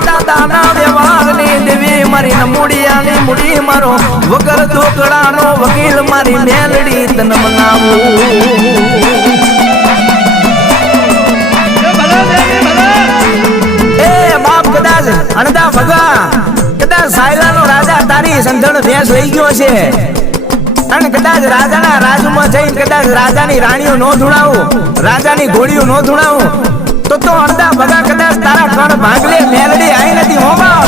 દાદાના વ્યવહારની દેવી મારી નમુડિયાની મુડી મારો વગર દોકડાનો વકીલ મારી મેલડી તન મનાવું એ બાપ કદાચ અણદા ભગા કદાચ સાયલાનો રાજા તારી સંધણ ભેંસ લઈ ગયો છે અને કદાચ રાજાના રાજમાં જઈને કદાચ રાજાની રાણીઓ નો ધૂણાવું રાજાની ઘોડીઓ નો ધૂણાવું તો અડધા ભગા કદાચ તારા કણ ભાગલે મેલડી આવી નથી હોમાં